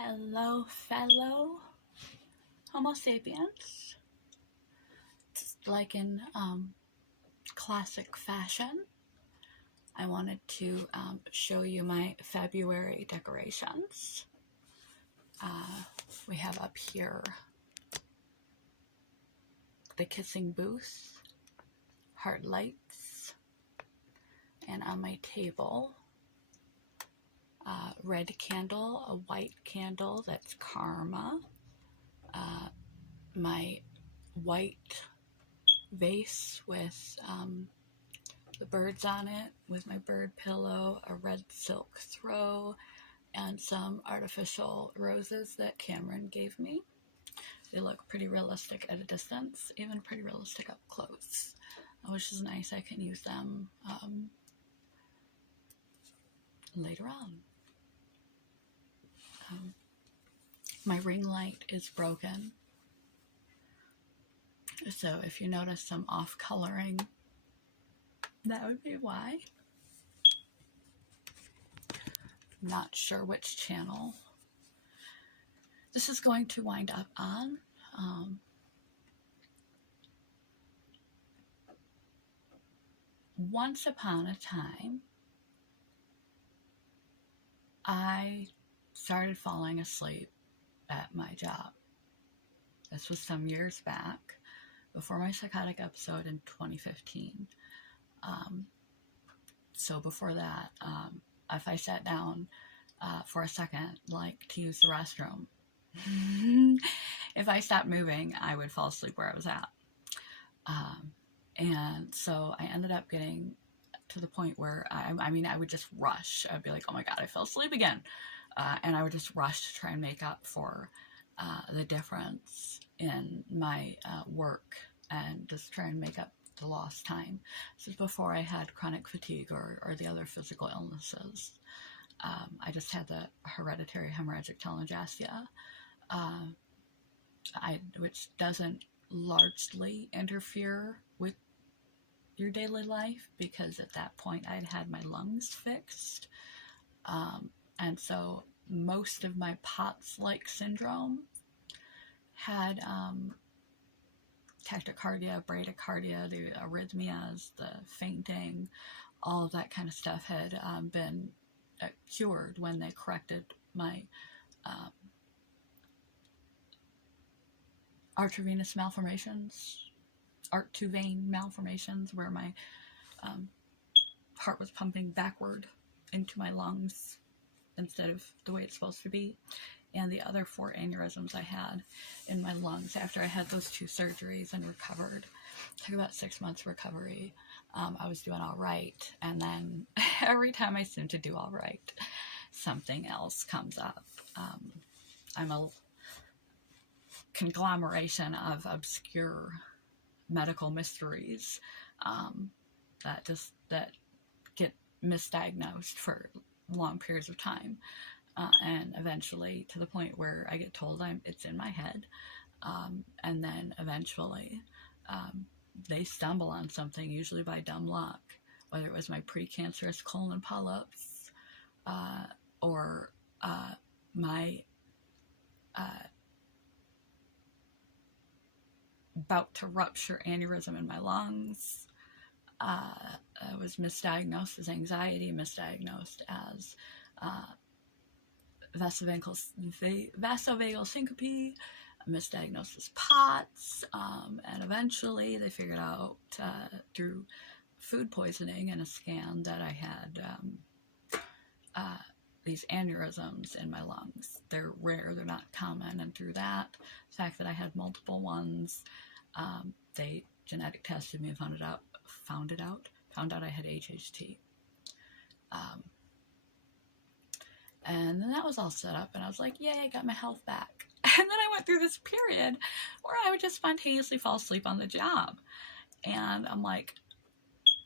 Hello, fellow Homo sapiens. Just like in classic fashion, I wanted to show you my February decorations. We have up here the kissing booth, heart lights, and on my table, red candle, a white candle, that's karma, my white vase with the birds on it, with my bird pillow, a red silk throw, and some artificial roses that Cameron gave me. They look pretty realistic at a distance, even pretty realistic up close, which is nice. I can use them later on. My ring light is broken, so if you notice some off coloring, that would be why. Not sure which channel this is going to wind up on. Once upon a time, I started falling asleep at my job. This was some years back, before my psychotic episode in 2015. So before that, if I sat down for a second, like to use the restroom, if I stopped moving, I would fall asleep where I was at. And so I ended up getting to the point where I would just rush. I'd be like, oh my God, I fell asleep again. And I would just rush to try and make up for the difference in my work and just try and make up the lost time. This is before I had chronic fatigue or the other physical illnesses. I just had the hereditary hemorrhagic telangiectasia, which doesn't largely interfere with your daily life, because at that point I'd had my lungs fixed. And so most of my POTS-like syndrome had tachycardia, bradycardia, the arrhythmias, the fainting, all of that kind of stuff had been cured when they corrected my arteriovenous malformations, art-to vein malformations, where my heart was pumping backward into my lungs instead of the way it's supposed to be, and the other 4 aneurysms I had in my lungs after I had those 2 surgeries and recovered. It took about 6 months recovery. I was doing all right, and then every time I seem to do all right, something else comes up. I'm a conglomeration of obscure medical mysteries that get misdiagnosed for long periods of time, and eventually to the point where I get told it's in my head, and then eventually they stumble on something, usually by dumb luck, whether it was my precancerous colon polyps or my about to rupture aneurysm in my lungs. I was misdiagnosed as anxiety, misdiagnosed as vasovagal syncope, misdiagnosed as POTS, and eventually they figured out through food poisoning and a scan that I had these aneurysms in my lungs. They're rare, they're not common, and through that, the fact that I had multiple ones, they genetic tested me and found out I had HHT. And then that was all set up, and I was like, yay, I got my health back. And then I went through this period where I would just spontaneously fall asleep on the job. And I'm like,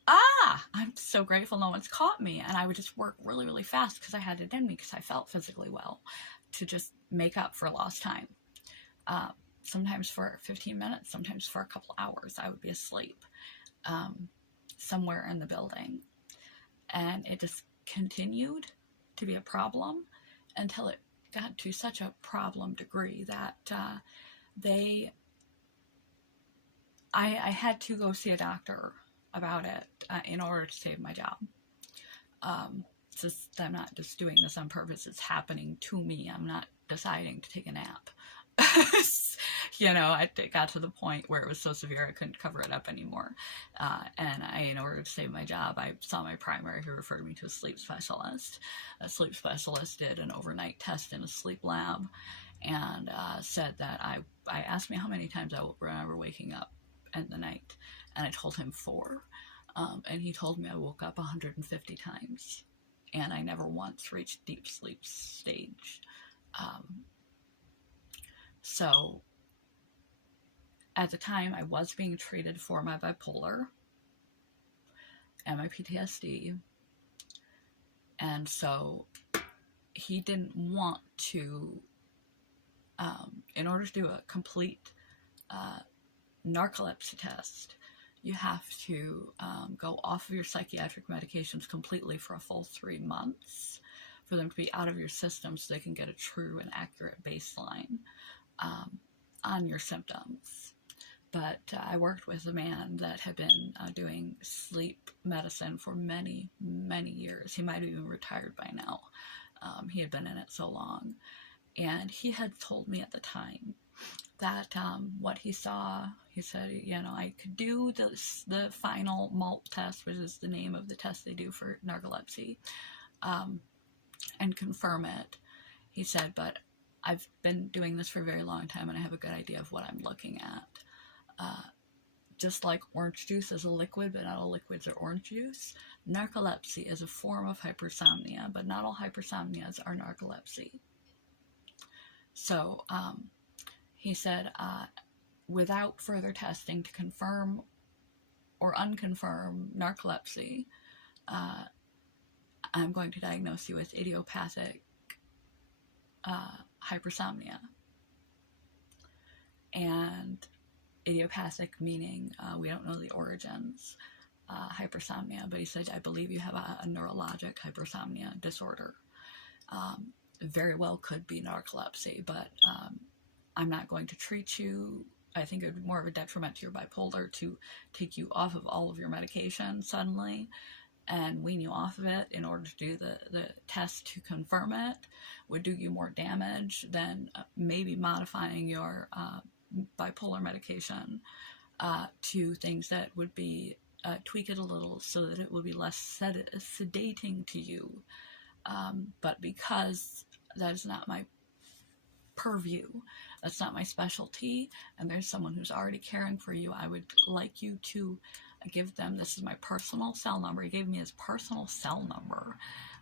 I'm so grateful no one's caught me. And I would just work really, really fast because I had it in me, because I felt physically well, to just make up for lost time. Sometimes for 15 minutes, sometimes for a couple hours, I would be asleep somewhere in the building. And it just continued to be a problem until it got to such a problem degree that I had to go see a doctor about it in order to save my job. Just, I'm not just doing this on purpose. It's happening to me. I'm not deciding to take a nap. You know, it got to the point where it was so severe I couldn't cover it up anymore. And in order to save my job, I saw my primary, who referred me to a sleep specialist. A sleep specialist did an overnight test in a sleep lab and said that I asked me how many times I remember waking up in the night, and I told him 4. And he told me I woke up 150 times, and I never once reached deep sleep stage. So at the time, I was being treated for my bipolar and my PTSD, and so he didn't want to, in order to do a complete narcolepsy test, you have to go off of your psychiatric medications completely for a full 3 months for them to be out of your system so they can get a true and accurate baseline on your symptoms. But I worked with a man that had been doing sleep medicine for many, many years. He might have even retired by now. He had been in it so long. And he had told me at the time that what he saw, he said, you know, I could do the final MALT test, which is the name of the test they do for narcolepsy, and confirm it. He said, but I've been doing this for a very long time and I have a good idea of what I'm looking at. Just like orange juice is a liquid, but not all liquids are orange juice, narcolepsy is a form of hypersomnia, but not all hypersomnias are narcolepsy. So he said, without further testing to confirm or unconfirm narcolepsy, I'm going to diagnose you with idiopathic hypersomnia. And idiopathic meaning we don't know the origins, hypersomnia, but he said, I believe you have a neurologic hypersomnia disorder. Very well could be narcolepsy, but I'm not going to treat you. I think it would be more of a detriment to your bipolar to take you off of all of your medication suddenly and wean you off of it in order to do the test to confirm it would do you more damage than maybe modifying your bipolar medication to things that would be tweak it a little so that it will be less sedating to you. But because that is not my purview, that's not my specialty, and there's someone who's already caring for you, I would like you to give them, this is my personal cell number, he gave me his personal cell number,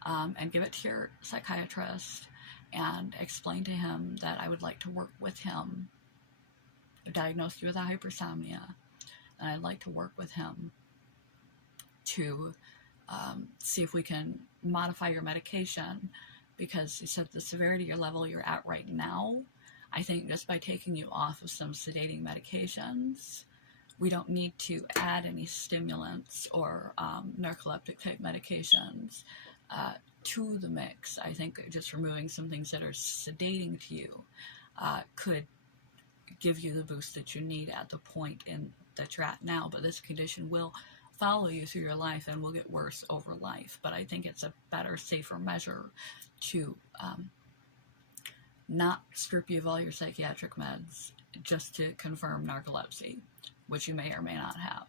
and give it to your psychiatrist and explain to him that I would like to work with him, diagnose you with a hypersomnia, and I'd like to work with him to see if we can modify your medication, because he said the severity of your level you're at right now, I think just by taking you off of some sedating medications, we don't need to add any stimulants or narcoleptic type medications to the mix. I think just removing some things that are sedating to you could give you the boost that you need at the point that you're at now, but this condition will follow you through your life and will get worse over life. But I think it's a better, safer measure to not strip you of all your psychiatric meds just to confirm narcolepsy, which you may or may not have.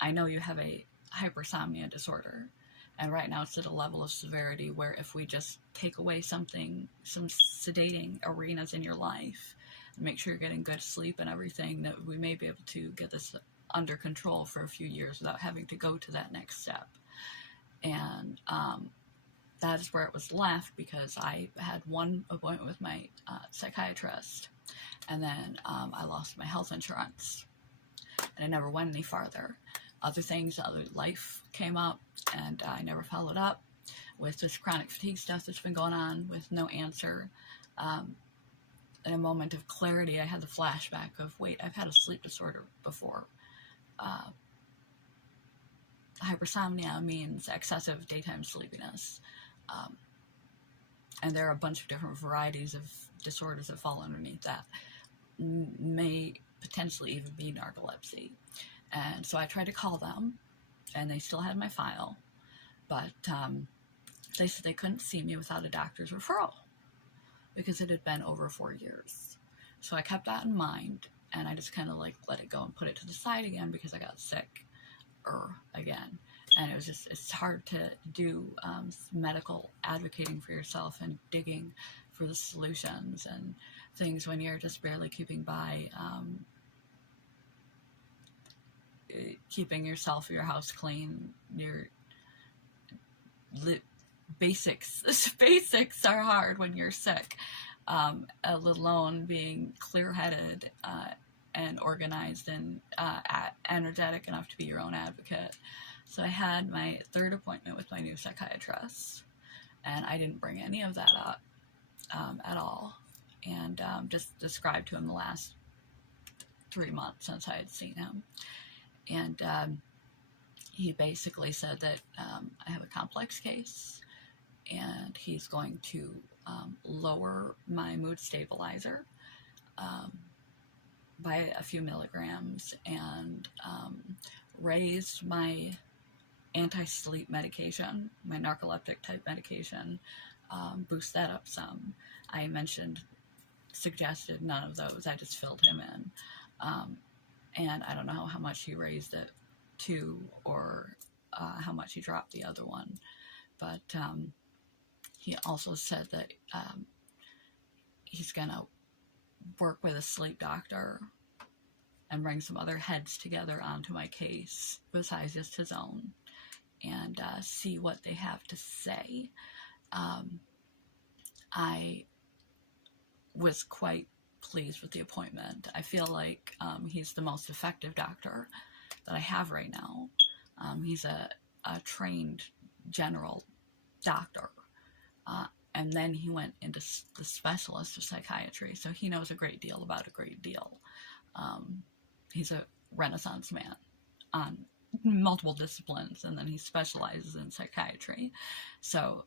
I know you have a hypersomnia disorder, and right now it's at a level of severity where if we just take away some sedating arenas in your life and make sure you're getting good sleep and everything, that we may be able to get this under control for a few years without having to go to that next step. And that is where it was left, because I had one appointment with my psychiatrist, and then I lost my health insurance, and I never went any farther. Other life came up, and I never followed up with this chronic fatigue stuff that's been going on with no answer. In a moment of clarity, I had the flashback of, wait, I've had a sleep disorder before. Hypersomnia means excessive daytime sleepiness. and there are a bunch of different varieties of disorders that fall underneath that, may potentially even be narcolepsy. And so I tried to call them, and they still had my file, but they said they couldn't see me without a doctor's referral because it had been over 4 years. So I kept that in mind, and I just kind of like let it go and put it to the side again because I got sick again. And it was just, it's hard to do medical advocating for yourself and digging for the solutions and things when you're just barely keeping by, keeping yourself, your house clean, your basics are hard when you're sick, let alone being clear-headed and organized and energetic enough to be your own advocate. So I had my third appointment with my new psychiatrist, and I didn't bring any of that up at all, and just described to him the last 3 months since I had seen him. And he basically said that I have a complex case, and he's going to lower my mood stabilizer by a few milligrams, and raise my anti-sleep medication, my narcoleptic type medication, boost that up some. I suggested none of those. I just filled him in. And I don't know how much he raised it to, or how much he dropped the other one. But he also said that he's going to work with a sleep doctor and bring some other heads together onto my case besides just his own, and see what they have to say. I was quite pleased with the appointment. I feel like he's the most effective doctor that I have right now. He's a trained general doctor, and then he went into the specialist of psychiatry, so he knows a great deal about a great deal. He's a Renaissance man on multiple disciplines, and then he specializes in psychiatry. So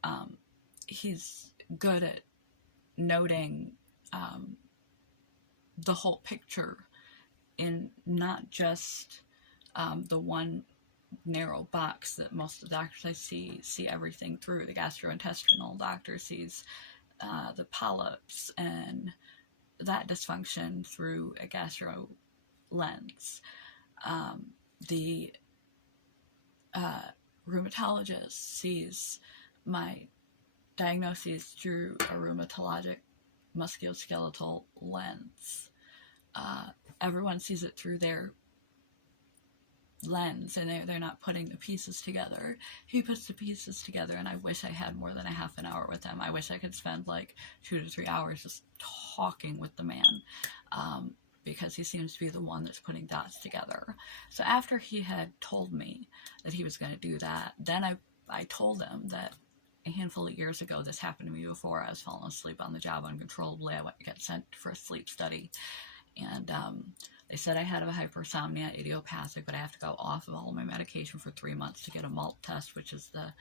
he's good at noting the whole picture, in not just the one narrow box that most of the doctors I see everything through. The gastrointestinal doctor sees the polyps and that dysfunction through a gastro lens. The rheumatologist sees my diagnoses through a rheumatologic musculoskeletal lens. Everyone sees it through their lens, and they're not putting the pieces together. He puts the pieces together, and I wish I had more than a half an hour with him. I wish I could spend like 2 to 3 hours just talking with the man, because he seems to be the one that's putting dots together. So after he had told me that he was going to do that, then I told him that a handful of years ago this happened to me before. I was falling asleep on the job uncontrollably. I got sent for a sleep study, and they said I had a hypersomnia, idiopathic, but I have to go off of all of my medication for 3 months to get a MALT test, which is the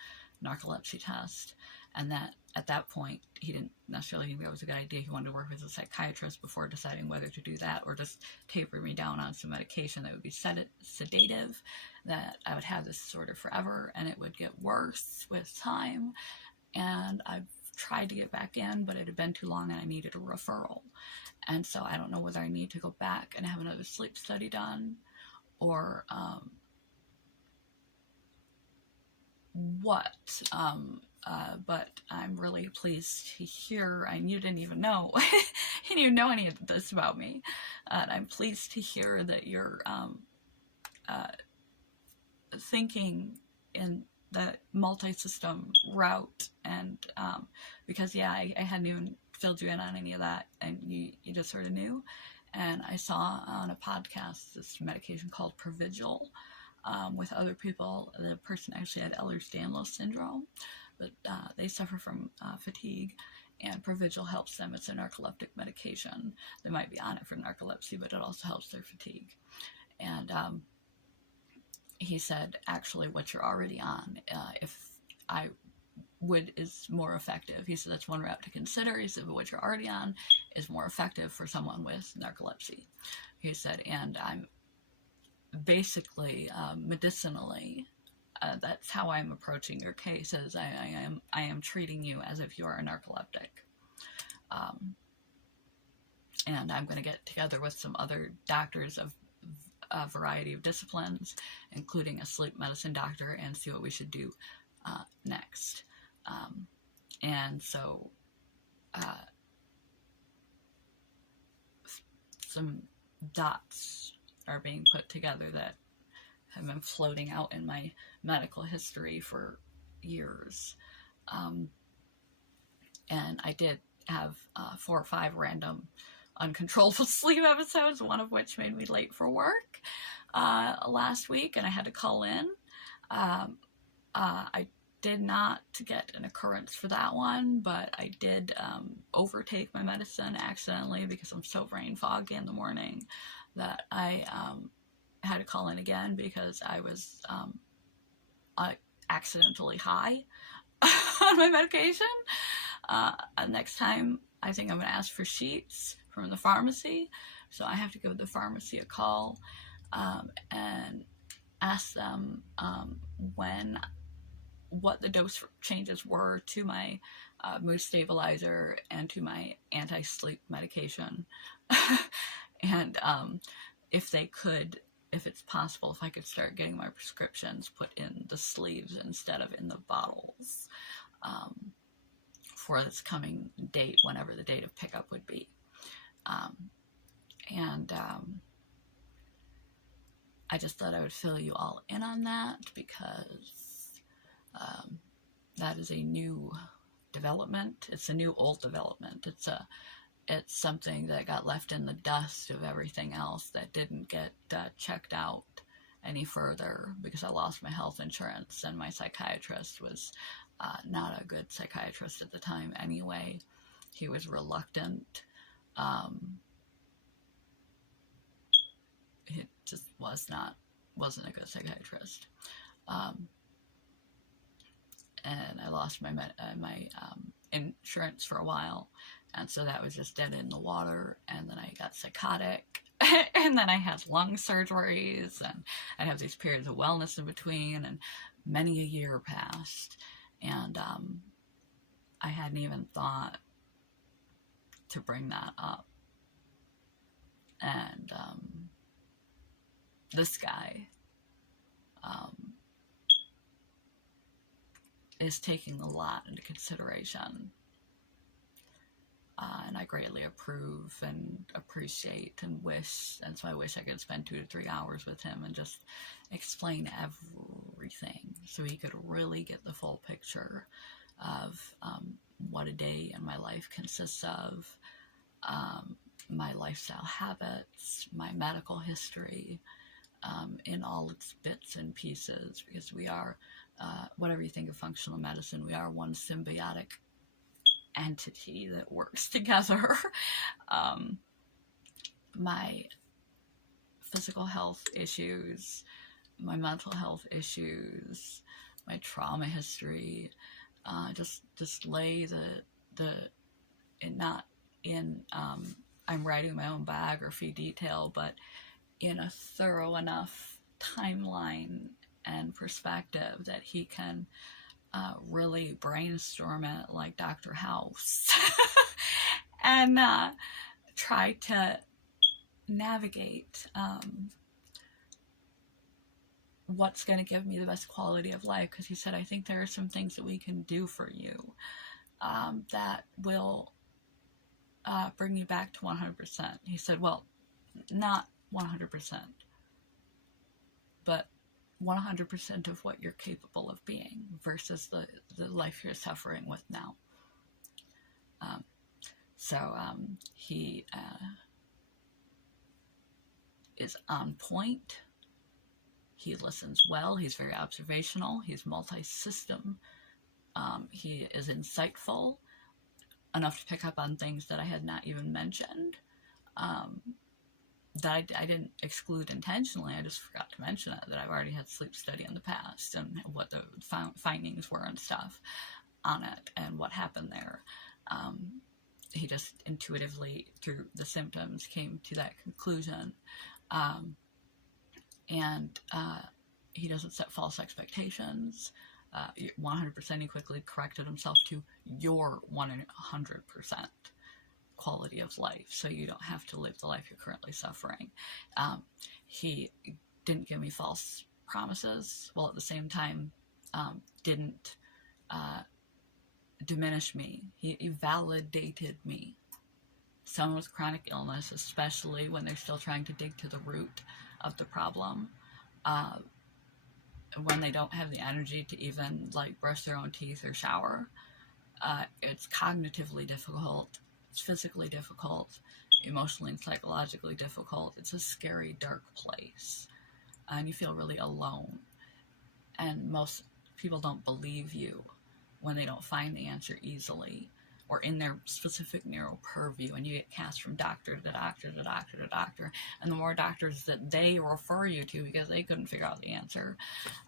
narcolepsy test. And that at that point, he didn't necessarily think that was a good idea. He wanted to work with a psychiatrist before deciding whether to do that or just taper me down on some medication that would be sedative, that I would have this disorder forever and it would get worse with time. And I've tried to get back in, but it had been too long and I needed a referral. And so I don't know whether I need to go back and have another sleep study done, or what. But I'm really pleased to hear, and you didn't even know, you didn't even know any of this about me. And I'm pleased to hear that you're thinking in the multi-system route, and because I hadn't even filled you in on any of that, and you just sort of knew. And I saw on a podcast this medication called Provigil with other people. The person actually had Ehlers-Danlos syndrome, but they suffer from fatigue, and Provigil helps them. It's a narcoleptic medication. They might be on it for narcolepsy, but it also helps their fatigue. And he said, actually, what you're already on, if I is more effective. He said that's one route to consider. He said, but what you're already on is more effective for someone with narcolepsy. He said, and I'm basically, medicinally, that's how I'm approaching your case, is I am treating you as if you are a narcoleptic. And I'm going to get together with some other doctors of a variety of disciplines, including a sleep medicine doctor, and see what we should do next. And so some dots are being put together that have been floating out in my medical history for years. And I did have 4 or 5 random uncontrollable sleep episodes, one of which made me late for work last week, and I had to call in. I did not get an occurrence for that one, but I did overtake my medicine accidentally because I'm so brain foggy in the morning that I had to call in again because I was accidentally high on my medication. Next time, I think I'm going to ask for sheets from the pharmacy, so I have to give the pharmacy a call and ask them what the dose changes were to my mood stabilizer and to my anti-sleep medication. And if it's possible, if I could start getting my prescriptions put in the sleeves instead of in the bottles for this coming date, whenever the date of pickup would be. I just thought I would fill you all in on that because that is a new development. It's a new old development. It's something that got left in the dust of everything else that didn't get checked out any further because I lost my health insurance, and my psychiatrist was not a good psychiatrist at the time anyway. He was reluctant. It just wasn't a good psychiatrist. And I lost my insurance for a while, and so that was just dead in the water. And then I got psychotic, and then I had lung surgeries, and I have these periods of wellness in between, and many a year passed, and I hadn't even thought to bring that up. And this guy is taking a lot into consideration, and I greatly approve and appreciate and wish, and so I wish I could spend 2 to 3 hours with him and just explain everything so he could really get the full picture of what a day in my life consists of, my lifestyle habits, my medical history, in all its bits and pieces, because we are, whatever you think of functional medicine, we are one symbiotic entity that works together. My physical health issues, my mental health issues, my trauma history, just lay not in, I'm writing my own biography detail, but in a thorough enough timeline and perspective that he can really brainstorm it like Dr. House and try to navigate what's going to give me the best quality of life, because he said, I think there are some things that we can do for you that will bring you back to 100%. He said, well, not 100%, but 100% of what you're capable of being versus the life you're suffering with now. He is on point. He listens well. He's very observational. He's multi-system. He is insightful enough to pick up on things that I had not even mentioned. That I didn't exclude intentionally. I just forgot to mention it, that I've already had sleep study in the past and what the findings were and stuff. on it and what happened there. He just intuitively, through the symptoms, came to that conclusion. He doesn't set false expectations. 100% he quickly corrected himself to your 100% quality of life, so you don't have to live the life you're currently suffering. He didn't give me false promises, while at the same time didn't diminish me. He validated me. Someone with chronic illness, especially when they're still trying to dig to the root of the problem, when they don't have the energy to even like brush their own teeth or shower, it's cognitively difficult, it's physically difficult, emotionally and psychologically difficult. It's a scary, dark place, and you feel really alone. And most people don't believe you when they don't find the answer easily or in their specific narrow purview, and you get cast from doctor to doctor to doctor to doctor, and the more doctors that they refer you to because they couldn't figure out the answer,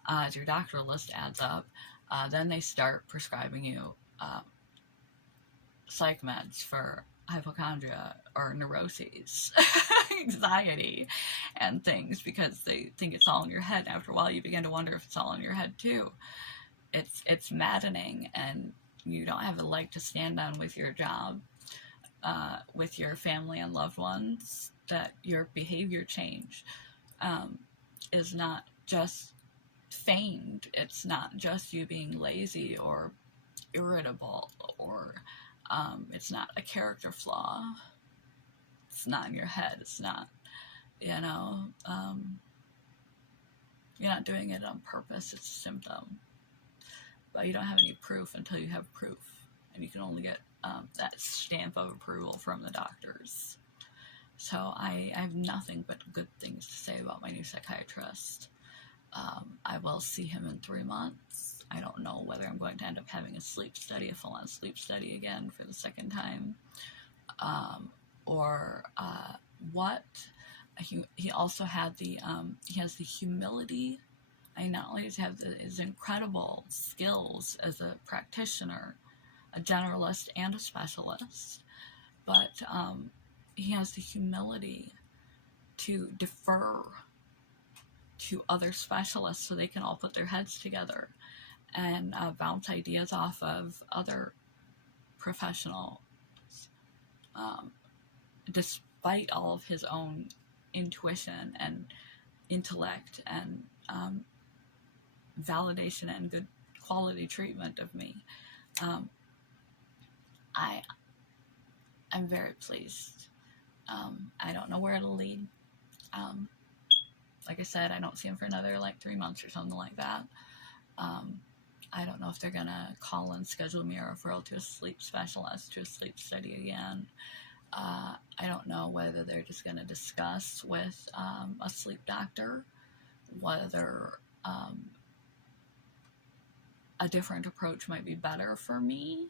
as your doctor list adds up, then they start prescribing you psych meds for hypochondria or neuroses, anxiety, and things, because they think it's all in your head. After a while, you begin to wonder if it's all in your head too. It's maddening, and you don't have a leg to stand on with your job, with your family and loved ones. That your behavior change is not just feigned. It's not just you being lazy or irritable, or it's not a character flaw. It's not in your head. It's not, you're not doing it on purpose. It's a symptom. But you don't have any proof until you have proof. And you can only get that stamp of approval from the doctors. So I have nothing but good things to say about my new psychiatrist. I will see him in 3 months. I don't know whether I'm going to end up having a full-on sleep study again for the second time, or what. He also had he has the humility. I not only does he have his incredible skills as a practitioner, a generalist and a specialist, but he has the humility to defer to other specialists so they can all put their heads together and bounce ideas off of other professionals, despite all of his own intuition and intellect and validation and good quality treatment of me. I'm very pleased. I don't know where it'll lead. Like I said, I don't see him for another 3 months or something like that. I don't know if they're gonna call and schedule me a referral to a sleep specialist, to a sleep study again. I don't know whether they're just gonna discuss with a sleep doctor whether a different approach might be better for me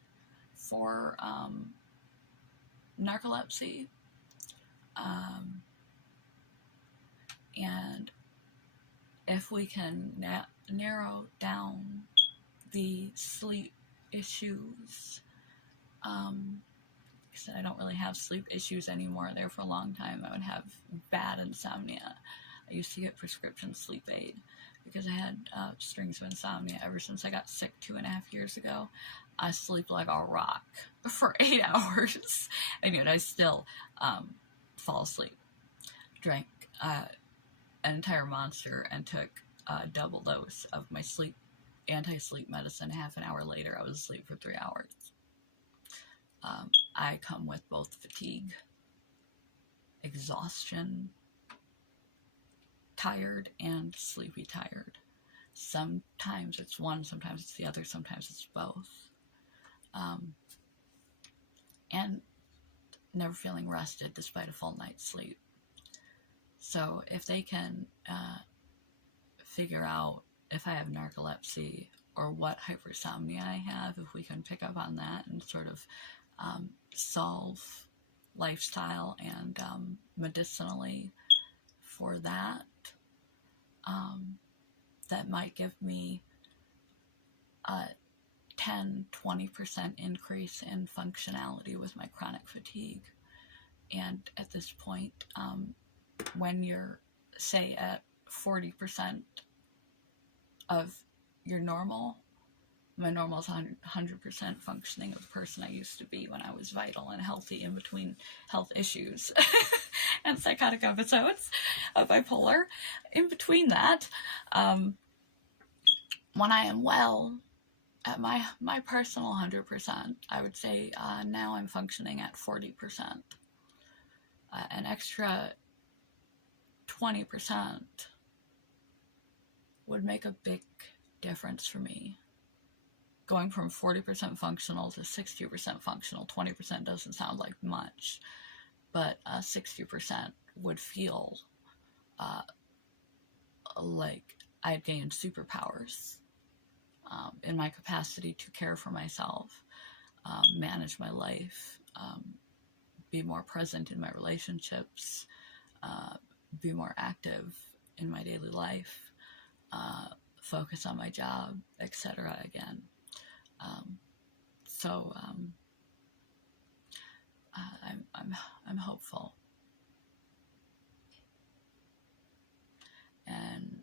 for narcolepsy. And if we can narrow down the sleep issues, because I don't really have sleep issues anymore. There for a long time I would have bad insomnia. I used to get prescription sleep aid because I had strings of insomnia ever since I got sick 2.5 years ago. I sleep like a rock for 8 hours, and yet I still fall asleep. Drank an entire Monster and took a double dose of my anti-sleep medicine. Half an hour later, I was asleep for 3 hours. I come with both fatigue, exhaustion, tired, and sleepy tired. Sometimes it's one, sometimes it's the other, sometimes it's both. And never feeling rested despite a full night's sleep. So if they can figure out if I have narcolepsy or what hypersomnia I have, if we can pick up on that and sort of solve lifestyle and medicinally for that, that might give me a 10-20% increase in functionality with my chronic fatigue. And at this point, when you're, say, at 40% of your normal, my normal is 100% functioning of the person I used to be when I was vital and healthy in between health issues and psychotic episodes of bipolar. In between that, when I am well, at my personal 100%, I would say now I'm functioning at 40%. An extra 20% would make a big difference for me. Going from 40% functional to 60% functional, 20% doesn't sound like much, but 60% would feel like I'd gained superpowers in my capacity to care for myself, manage my life, be more present in my relationships, be more active in my daily life, focus on my job, etc. again. I'm hopeful. And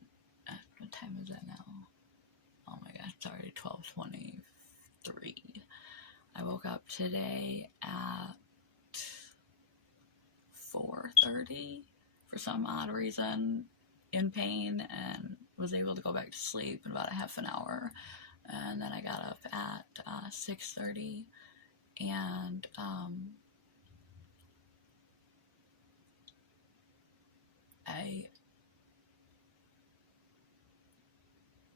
what time is it now? Oh my gosh, it's already 12:23. I woke up today at 4:30 for some odd reason, in pain, and was able to go back to sleep in about a half an hour. And then I got up at 6:30, and I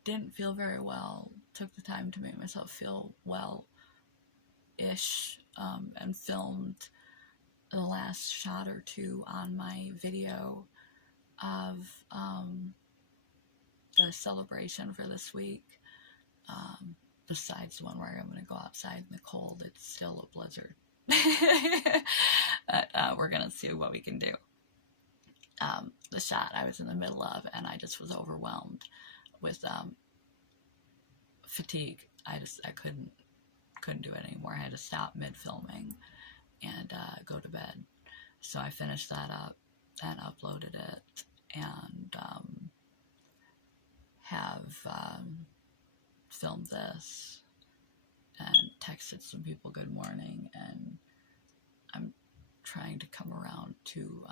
didn't feel very well. Took the time to make myself feel well-ish, and filmed the last shot or two on my video of the celebration for this week. Besides the one where I'm going to go outside in the cold, it's still a blizzard. But we're going to see what we can do. The shot I was in the middle of, and I just was overwhelmed with fatigue. I couldn't do it anymore. I had to stop mid-filming and go to bed. So I finished that up and uploaded it, and have filmed this and texted some people good morning, and I'm trying to come around to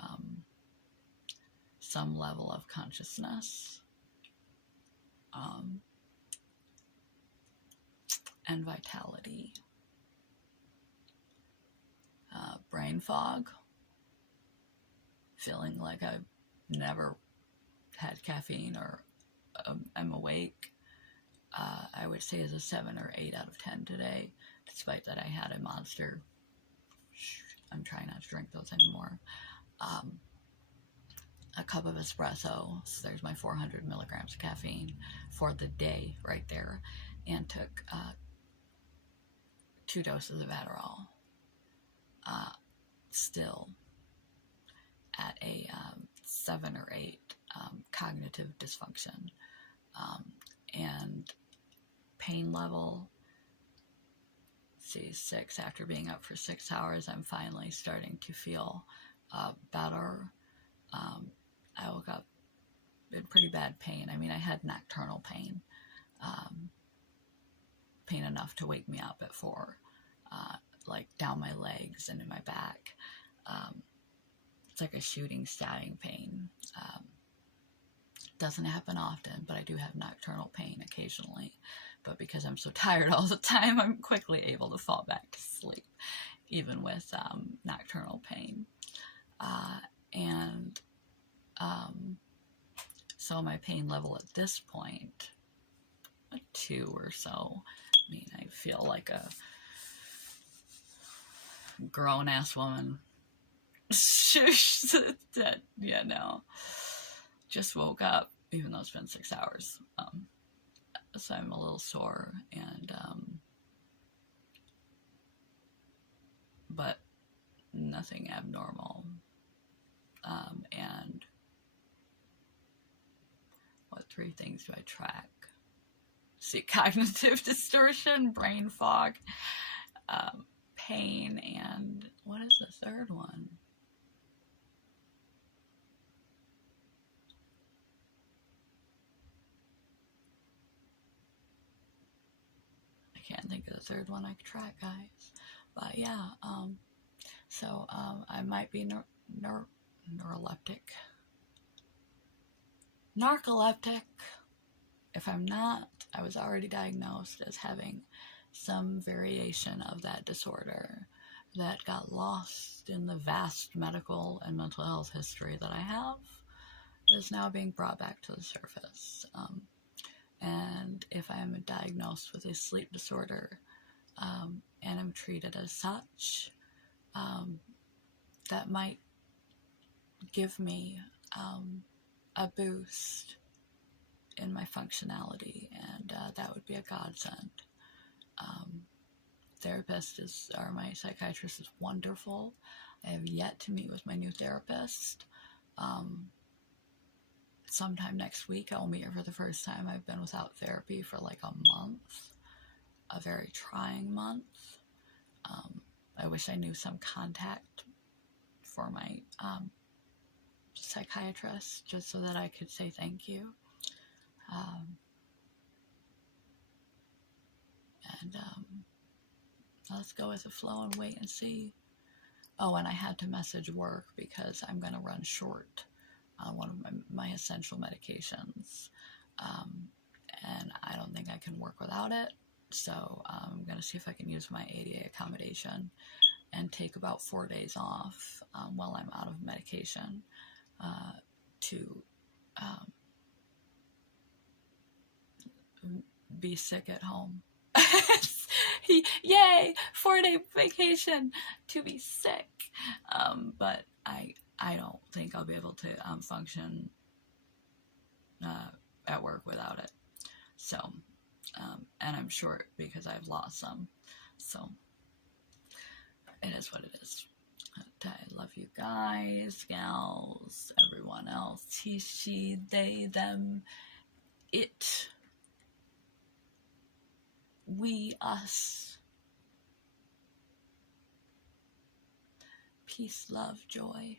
some level of consciousness and vitality. Brain fog, feeling like I've never had caffeine or I'm awake, I would say is a 7 or 8 out of 10 today, despite that I had a monster. I'm trying not to drink those anymore. A cup of espresso, so there's my 400 milligrams of caffeine for the day right there, and took 2 doses of Adderall. Still at a 7 or 8 cognitive dysfunction, and pain level, see, 6. After being up for 6 hours, I'm finally starting to feel better. I woke up in pretty bad pain. I mean, I had nocturnal pain, pain enough to wake me up at 4, like down my legs and in my back. It's like a shooting, stabbing pain. Doesn't happen often, but I do have nocturnal pain occasionally. But because I'm so tired all the time, I'm quickly able to fall back to sleep, even with nocturnal pain. So my pain level at this point, a 2 or so. I mean, I feel like a grown-ass woman. Yeah, no. Just woke up, even though it's been 6 hours. So I'm a little sore, and but nothing abnormal. And what 3 things do I track? see, cognitive distortion, brain fog, pain, and what is the third one? I can't think of the third one I could track, guys. But yeah, so I might be narcoleptic. If I'm not, I was already diagnosed as having some variation of that disorder that got lost in the vast medical and mental health history that I have, that is now being brought back to the surface. And if I am diagnosed with a sleep disorder and I'm treated as such, that might give me a boost in my functionality, and that would be a godsend. My psychiatrist is wonderful. I have yet to meet with my new therapist. Sometime next week I'll meet her for the first time. I've been without therapy for like a month, a very trying month. I wish I knew some contact for my psychiatrist, just so that I could say thank you. Let's go with the flow and wait and see. Oh, and I had to message work because I'm going to run short on one of my essential medications. And I don't think I can work without it. So I'm going to see if I can use my ADA accommodation and take about 4 days off while I'm out of medication to be sick at home. Yay! 4-day vacation to be sick. But I don't think I'll be able to function at work without it. So, and I'm short because I've lost some. So, it is what it is. I love you guys, gals, everyone else. He, she, they, them, it. We, us. Peace, love, joy.